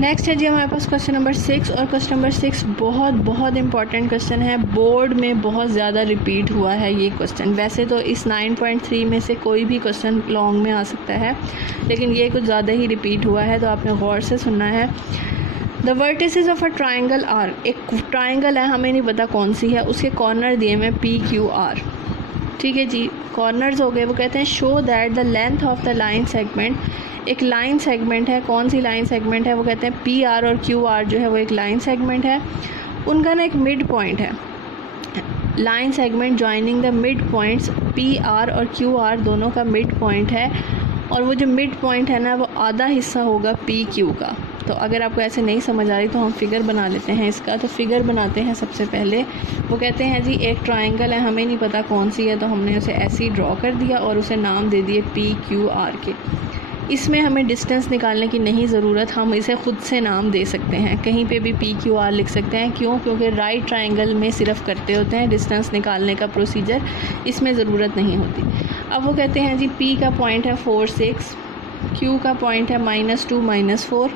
Next है जी हमारे पास question number 6, और क्वेश्चन नंबर 6 बहुत बहुत इंपॉर्टेंट क्वेश्चन है, बोर्ड में बहुत ज़्यादा रिपीट हुआ है ये क्वेश्चन। वैसे तो इस 9.3 में से कोई भी क्वेश्चन लॉन्ग में आ सकता है, लेकिन ये कुछ ज़्यादा ही रिपीट हुआ है, तो आपने गौर से सुनना है। The vertices of a triangle are, एक ट्राइंगल है, हमें नहीं पता कौन सी है, उसके कॉर्नर दिए में PQR। ठीक है जी, कॉर्नर्स हो गए। वो कहते हैं show that the length of the line segment, एक लाइन सेगमेंट है, कौन सी लाइन सेगमेंट है, वो कहते हैं PR और QR जो है वो एक लाइन सेगमेंट है, उनका ना एक मिड पॉइंट है। Line segment joining the mid points PR और QR दोनों का मिड पॉइंट है, और वो जो मिड पॉइंट है ना वो आधा हिस्सा होगा PQ का। तो अगर आपको ऐसे नहीं समझ आ रही तो हम फिगर बना लेते हैं इसका। तो फिगर बनाते हैं सबसे पहले। वो कहते हैं जी एक ट्राइंगल है, हमें नहीं पता कौन सी है, तो हमने उसे ऐसे ही ड्रॉ कर दिया और उसे नाम दे दिए PQR के। इसमें हमें डिस्टेंस निकालने की नहीं ज़रूरत, हम इसे ख़ुद से नाम दे सकते हैं, कहीं पे भी PQR लिख सकते हैं। क्यों? क्योंकि राइट ट्राइंगल में सिर्फ करते होते हैं डिस्टेंस निकालने का प्रोसीजर, इसमें ज़रूरत नहीं होती। अब वो कहते हैं जी P का पॉइंट है 4, 6, Q का पॉइंट है -2, -4,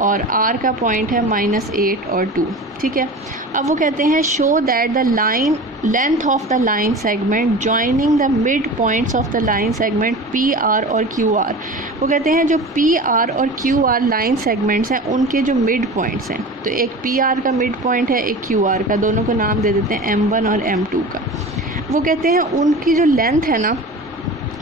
और R का पॉइंट है -8 और 2। ठीक है। अब वो कहते हैं show that the line length of the line segment joining the mid points of the line segment PR और QR। वो कहते हैं जो PR और QR लाइन सेगमेंट्स हैं उनके जो मिड पॉइंट्स हैं, तो एक PR का मिड पॉइंट है, एक QR का, दोनों को नाम दे देते हैं M1 और M2 का। वो कहते हैं उनकी जो लेंथ है ना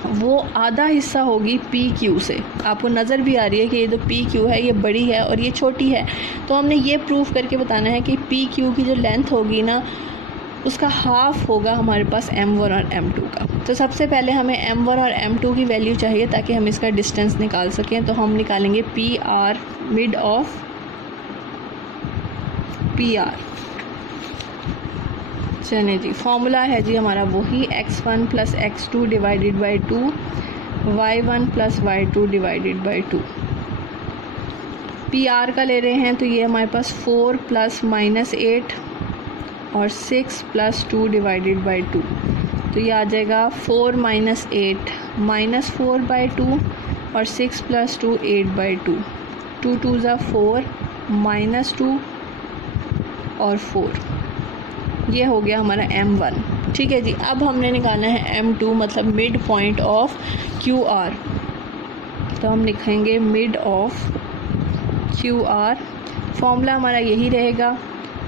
वो आधा हिस्सा होगी PQ से। आपको नज़र भी आ रही है कि ये जो PQ है ये बड़ी है और ये छोटी है, तो हमने ये प्रूफ करके बताना है कि PQ की जो लेंथ होगी ना उसका हाफ होगा हमारे पास M1 और M2 का। तो सबसे पहले हमें M1 और M2 की वैल्यू चाहिए ताकि हम इसका डिस्टेंस निकाल सकें। तो हम निकालेंगे PR मिड ऑफ PR। चलिए जी, फॉर्मूला है जी हमारा वही x1 + x2 divided by 2, y1 + y2 divided by 2। PR का ले रहे हैं तो ये हमारे पास 4 + -8 और 6 + 2 डिवाइडेड बाई 2। तो ये आ जाएगा 4 - 8 -4/2 और 6 + 2 8/2। 2 2 ज़ा 4 -2 और 4। ये हो गया हमारा M1। ठीक है जी। अब हमने निकालना है M2, मतलब मिड पॉइंट ऑफ QR। तो हम लिखेंगे मिड ऑफ QR। फॉर्मूला हमारा यही रहेगा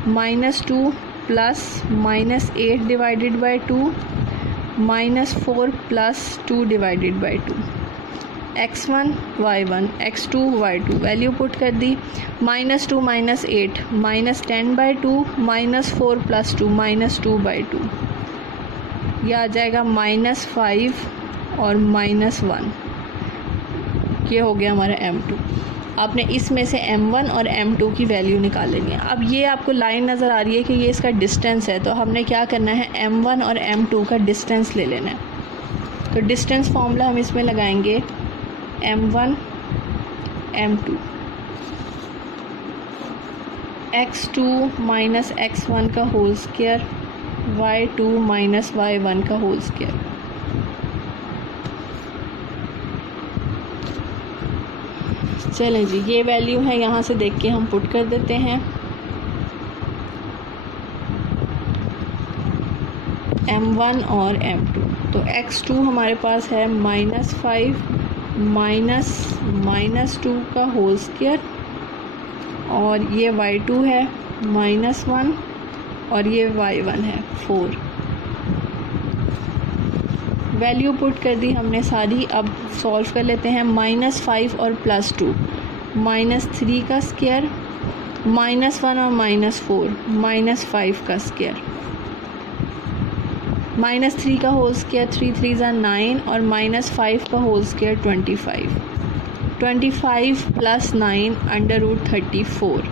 -2 + -8 divided by 2 -4 + 2 divided by 2। x1 y1 x2 y2 value put कर दी। -2 - 8 -10/2 -4 + 2 -2/2। यह आ जाएगा -5 और -1। ये हो गया हमारा M2। आपने इसमें से M1 और M2 की वैल्यू निकाल लेनी है। अब ये आपको लाइन नज़र आ रही है कि ये इसका डिस्टेंस है, तो हमने क्या करना है M1 और M2 का डिस्टेंस ले लेना है। तो डिस्टेंस फॉर्मूला हम इसमें लगाएंगे M1 M2 x2 - x1 का होल स्क्वायर y2 - y1 का होल स्क्वायर। चलें जी, ये वैल्यू है, यहाँ से देख के हम पुट कर देते हैं। M1 और M2, तो x2 हमारे पास है -5 -2 का होल स्क्वायर, और ये y2 है -1, और ये y1 है 4। वैल्यू पुट कर दी हमने सारी। अब सॉल्व कर लेते हैं। -5 और +2 -3 का स्क्वायर, -1 और -4 -5 का स्क्वायर, -3 का होल स्क्वायर 3 3 ज़ा 9 और -5 का होल स्क्वायर 25। 25 + 9 √34।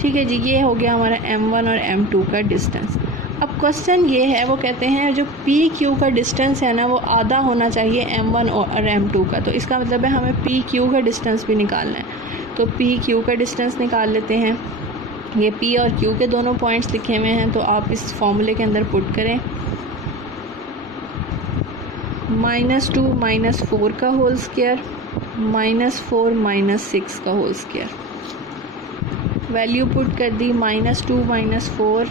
ठीक है जी, ये हो गया हमारा M1 और M2 का डिस्टेंस। अब क्वेश्चन ये है, वो कहते हैं जो PQ का डिस्टेंस है ना वो आधा होना चाहिए M1 और M2 का। तो इसका मतलब है हमें PQ का डिस्टेंस भी निकालना है। तो PQ का डिस्टेंस निकाल लेते हैं। ये P और Q के दोनों पॉइंट्स लिखे हुए हैं, तो आप इस फॉर्मूले के अंदर पुट करें। -2 - 4 का होल स्क्वायर -4 -6 का होल स्क्वायर। वैल्यू पुट कर दी, -2 -4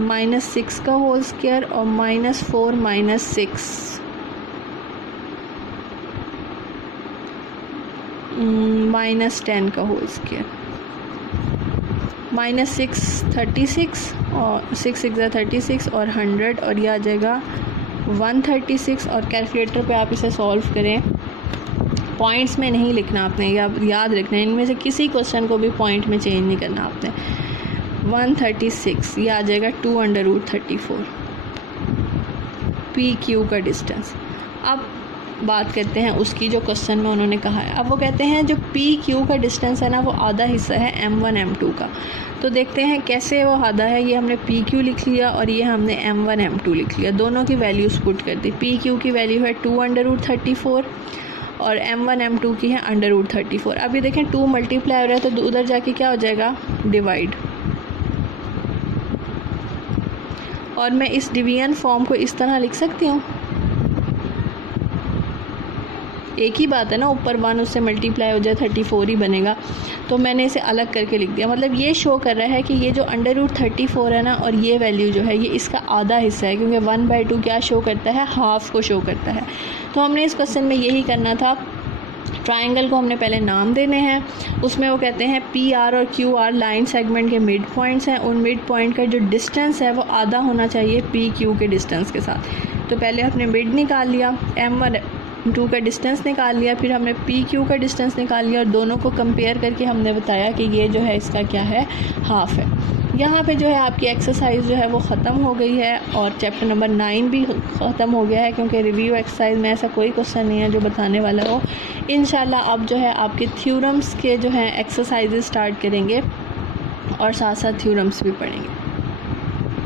-6 का होल स्क्वायर और -4 -6 -10 का होल स्क्वायर। -6 36 और 6 6 36 और 100 और ये आ जाएगा 136। और कैलकुलेटर पे आप इसे सॉल्व करें, पॉइंट्स में नहीं लिखना आपने, याद रखना है इनमें से किसी क्वेश्चन को भी पॉइंट में चेंज नहीं करना आपने। 136 ये आ जाएगा 2√34 PQ का डिस्टेंस। अब बात करते हैं उसकी जो क्वेश्चन में उन्होंने कहा है। अब वो कहते हैं जो PQ का डिस्टेंस है ना वो आधा हिस्सा है M1 M2 का। तो देखते हैं कैसे वो आधा है। ये हमने PQ लिख लिया और ये हमने M1 M2 लिख लिया, दोनों की वैल्यूज़ पुट कर दी। PQ की वैल्यू है 2√34 और M1 M2 की है √34। अब ये देखें 2 मल्टीप्लाई हो रहा है तो उधर जाके क्या हो जाएगा, डिवाइड। और मैं इस डिवीजन फॉर्म को इस तरह लिख सकती हूँ, एक ही बात है ना, ऊपर 1 उससे मल्टीप्लाई हो जाए 34 ही बनेगा। तो मैंने इसे अलग करके लिख दिया। मतलब ये शो कर रहा है कि ये जो √34 है ना और ये वैल्यू जो है ये इसका आधा हिस्सा है, क्योंकि 1/2 क्या शो करता है, हाफ को शो करता है। तो हमने इस क्वेश्चन में यही करना था। ट्राइंगल को हमने पहले नाम देने हैं। उसमें वो कहते हैं PR और QR लाइन सेगमेंट के मिड पॉइंट्स हैं। उन मिड पॉइंट का जो डिस्टेंस है वो आधा होना चाहिए PQ के डिस्टेंस के साथ। तो पहले हमने मिड निकाल लिया, M1 M2 का डिस्टेंस निकाल लिया, फिर हमने PQ का डिस्टेंस निकाल लिया और दोनों को कंपेयर करके हमने बताया कि ये जो है इसका क्या है, हाफ है। यहाँ पे जो है आपकी एक्सरसाइज जो है वो ख़त्म हो गई है और चैप्टर नंबर 9 भी ख़त्म हो गया है, क्योंकि रिव्यू एक्सरसाइज में ऐसा कोई क्वेश्चन नहीं है जो बताने वाला हो। इंशाल्लाह अब जो है आपके थ्योरम्स के जो हैं एक्सरसाइजेज स्टार्ट करेंगे और साथ साथ थ्योरम्स भी पढ़ेंगे।